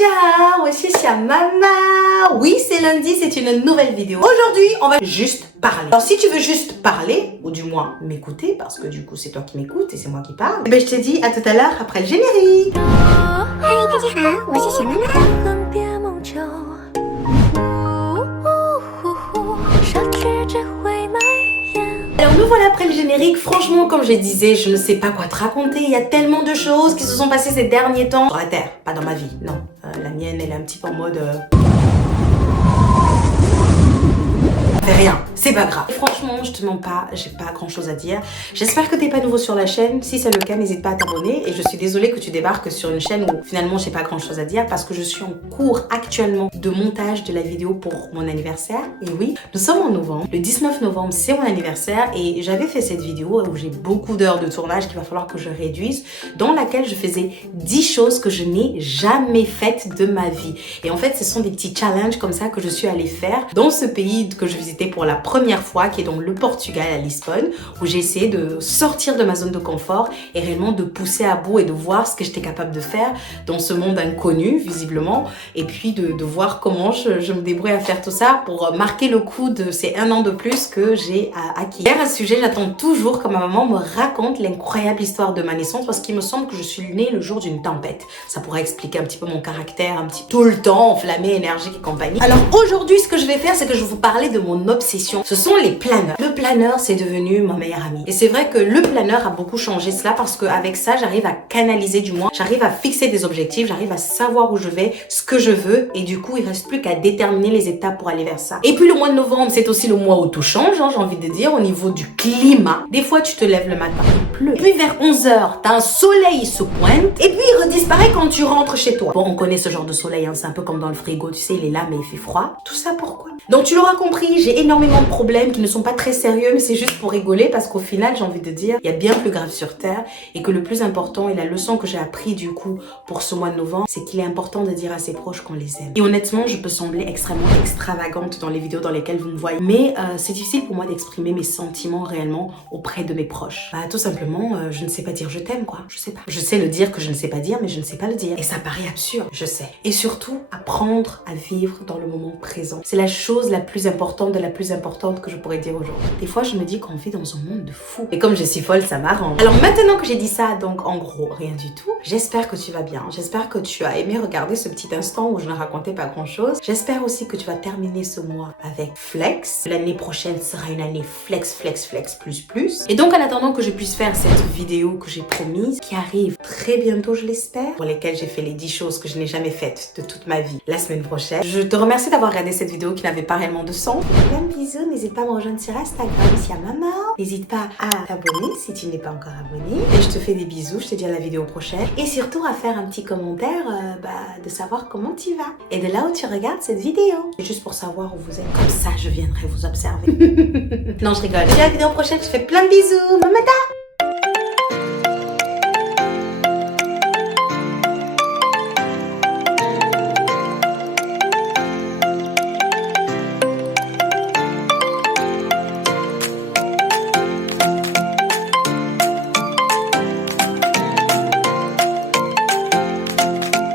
大家好，我是小maman. Oui, c'est lundi, c'est une nouvelle vidéo. Aujourd'hui, on va juste parler. Alors, si tu veux juste parler, ou du moins m'écouter, parce que du coup, c'est toi qui m'écoutes et c'est moi qui parle, eh ben, je te dis à tout à l'heure après le générique. Hi, 大家好，我是小妈妈。 Alors nous voilà après le générique. Franchement, comme je disais, je ne sais pas quoi te raconter. Il y a tellement de choses qui se sont passées ces derniers temps. Sur la terre, pas dans ma vie, non. La mienne, elle est un petit peu en mode... fait rien, c'est pas grave. Franchement, je te mens pas, j'ai pas grand chose à dire. J'espère que t'es pas nouveau sur la chaîne. Si c'est le cas, n'hésite pas à t'abonner. Et je suis désolée que tu débarques sur une chaîne où finalement j'ai pas grand chose à dire parce que je suis en cours actuellement de montage de la vidéo pour mon anniversaire. Et oui, nous sommes en novembre. Le 19 novembre, c'est mon anniversaire et j'avais fait cette vidéo où j'ai beaucoup d'heures de tournage qu'il va falloir que je réduise, dans laquelle je faisais 10 choses que je n'ai jamais faites de ma vie. Et en fait, ce sont des petits challenges comme ça que je suis allée faire dans ce pays que je visitais pour la première fois, qui est donc le Portugal, à Lisbonne, où j'ai essayé de sortir de ma zone de confort et réellement de pousser à bout et de voir ce que j'étais capable de faire dans ce monde inconnu, visiblement, et puis de voir comment je me débrouille à faire tout ça pour marquer le coup de ces 1 an de plus que j'ai acquis. À ce sujet, j'attends toujours que ma maman me raconte l'incroyable histoire de ma naissance, parce qu'il me semble que je suis née le jour d'une tempête. Ça pourrait expliquer un petit peu mon caractère, un petit peu tout le temps enflammé, énergique et compagnie. Alors aujourd'hui, ce que je vais faire, c'est que je vais vous parler de mon obsession. Ce sont les planeurs. Le planeur, c'est devenu mon meilleur ami. Et c'est vrai que le planeur a beaucoup changé cela, parce qu'avec ça, j'arrive à canaliser, du moins, j'arrive à fixer des objectifs, j'arrive à savoir où je vais, ce que je veux, et du coup, il reste plus qu'à déterminer les étapes pour aller vers ça. Et puis le mois de novembre, c'est aussi le mois où tout change, hein, j'ai envie de dire, au niveau du climat. Des fois, tu te lèves le matin, il pleut. Et puis vers 11h, t'as un soleil se pointe, et puis il redisparaît quand tu rentres chez toi. Bon, on connaît ce genre de soleil, hein, c'est un peu comme dans le frigo, tu sais, il est là, mais il fait froid. Tout ça pourquoi? Donc tu l'auras compris, j'ai énormément de problèmes qui ne sont pas très sérieux, mais c'est juste pour rigoler, parce qu'au final, j'ai envie de dire, il y a bien plus grave sur Terre, et que le plus important, et la leçon que j'ai appris du coup pour ce mois de novembre, c'est qu'il est important de dire à ses proches qu'on les aime. Et honnêtement, je peux sembler extrêmement extravagante dans les vidéos dans lesquelles vous me voyez, mais c'est difficile pour moi d'exprimer mes sentiments réellement auprès de mes proches. Bah tout simplement, je ne sais pas dire je t'aime, quoi. Je sais pas. Je sais le dire que je ne sais pas dire, mais je ne sais pas le dire. Et ça paraît absurde, je sais. Et surtout, apprendre à vivre dans le moment présent. C'est la chose la plus importante de la plus importante que je pourrais dire aujourd'hui. Des fois, je me dis qu'on vit dans un monde de fous. Et comme je suis folle, ça m'arrange. Alors maintenant que j'ai dit ça, donc en gros, rien du tout, j'espère que tu vas bien. J'espère que tu as aimé regarder ce petit instant où je ne racontais pas grand chose. J'espère aussi que tu vas terminer ce mois avec flex. L'année prochaine sera une année flex, flex, flex, plus, plus. Et donc en attendant que je puisse faire cette vidéo que j'ai promise, qui arrive très bientôt, je l'espère, pour lesquelles j'ai fait les 10 choses que je n'ai jamais faites de toute ma vie la semaine prochaine. Je te remercie d'avoir regardé cette vidéo qui n'avait pas réellement de son. Plein de bisous, n'hésite pas à me rejoindre sur Instagram, si à maman. N'hésite pas à t'abonner si tu n'es pas encore abonné. Et je te fais des bisous, je te dis à la vidéo prochaine. Et surtout à faire un petit commentaire de savoir comment tu vas. Et de là où tu regardes cette vidéo. Et juste pour savoir où vous êtes. Comme ça, je viendrai vous observer. Non, je rigole. Je te dis à la vidéo prochaine, je te fais plein de bisous. Mamata!